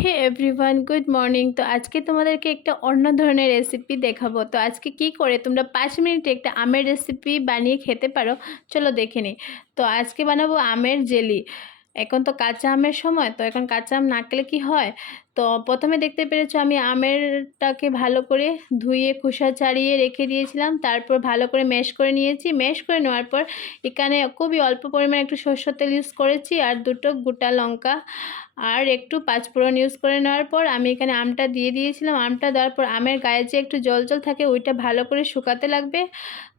হে everyone good morning তো আজকে তোমাদেরকে একটা অন্য ধরনের রেসিপি দেখাবো। তো আজকে কি করে তোমরা পাঁচ মিনিটে একটা আমের রেসিপি বানিয়ে খেতে পারো, চলো দেখে নিই। তো আজকে বানাবো আমের জেলি। এখন তো কাঁচা আমের সময়, তো এখন কাঁচা আম না খেলে কি হয়? তো প্রথমে দেখতে পেরেছ আমি আমেরটাকে ভালো করে ধুয়ে, খোসা ছাড়িয়ে রেখে দিয়েছিলাম। তারপর ভালো করে ম্যাশ করে নিয়েছি। ম্যাশ করে নেওয়ার পর এখানে খুবই অল্প পরিমাণে একটু সরষের তেল ইউজ করেছি। আর দুটো গোটা লঙ্কা আর একটু পাঁচফোড়ন ইউজ করে নেওয়ার পর আমি এখানে আমটা দিয়ে দিয়েছিলাম। আমটা দেওয়ার পর আমের গায়ে যে একটু জল জল থাকে ওইটা ভালো করে শুকাতে লাগবে।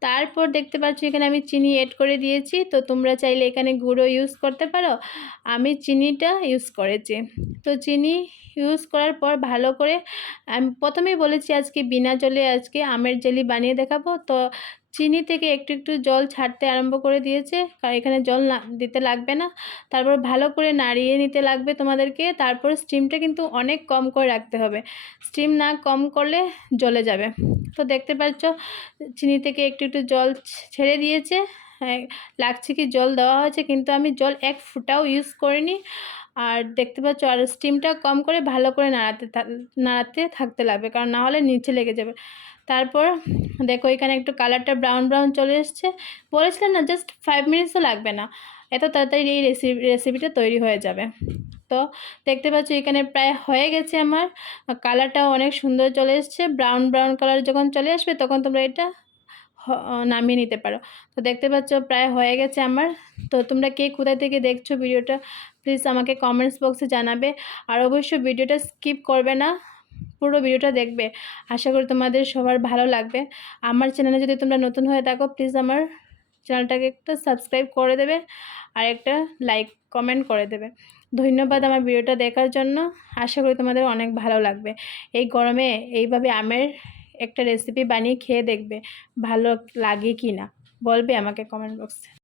তারপর দেখতে পাচ্ছি এখানে আমি চিনি এড করে দিয়েছি। তো তোমরা চাইলে এখানে গুঁড়ো ইউজ করতে পারো। আমি চিনিটা ইউজ করেছি। তো চিনি ইউজ করার পর ভালো করে, আমি প্রথমেই বলেছি আজকে বিনা জলে আজকে আমের জেলি বানিয়ে দেখাবো। তো চিনি থেকে একটু একটু জল ছাড়তে আরম্ভ করে দিয়েছে। কারণ এখানে জল না, দিতে লাগবে না। তারপর ভালো করে নাড়িয়ে নিতে লাগবে তোমাদেরকে। তারপর স্টিমটা কিন্তু অনেক কম করে রাখতে হবে। স্টিম না কম করলে জ্বলে যাবে। তো দেখতে পাচ্ছ, চিনি থেকে একটু একটু জল ছেড়ে দিয়েছে। হ্যাঁ লাগছে কি জল দেওয়া হয়েছে, কিন্তু আমি জল এক ফুটাও ইউজ করিনি। আর দেখতে পাচ্ছ, আর স্টিমটা কম করে ভালো করে নাড়াতে নাড়াতে থাকতে লাগবে, কারণ না হলে নিচে লেগে যাবে। তারপর দেখো, এখানে একটু কালারটা ব্রাউন ব্রাউন চলে এসছে। বলেছিলাম না জাস্ট ফাইভ মিনিটসও লাগবে না। এত তাড়াতাড়ি এই রেসিপি রেসিপিটা তৈরি হয়ে যাবে। তো দেখতে পাচ্ছ, এখানে প্রায় হয়ে গেছে আমার। কালারটাও অনেক সুন্দর চলে এসছে। ব্রাউন ব্রাউন কালার যখন চলে আসবে, তখন তোমরা এটা নামিয়ে নিতে পারো। তো দেখতে পাচ্ছ, প্রায় হয়ে গেছে আমার। তো তোমরা কে কোথায় থেকে দেখছ ভিডিওটা প্লিজ আমাকে কমেন্টস বক্সে জানাবে। আর অবশ্যই ভিডিওটা স্কিপ করবে না, পুরো ভিডিওটা দেখবে। আশা করি তোমাদের সবার ভালো লাগবে। আমার চ্যানেলে যদি তোমরা নতুন হয়ে থাকো প্লিজ আমার চ্যানেলটাকে একটা সাবস্ক্রাইব করে দেবে আর একটা লাইক কমেন্ট করে দেবে। ধন্যবাদ আমার ভিডিওটা দেখার জন্য। আশা করি তোমাদের অনেক ভালো লাগবে। এই গরমে এইভাবে আমের একটা রেসিপি বানিয়ে খেয়ে দেখবে, ভালো লাগে কি না বলবে আমাকে কমেন্ট বক্সে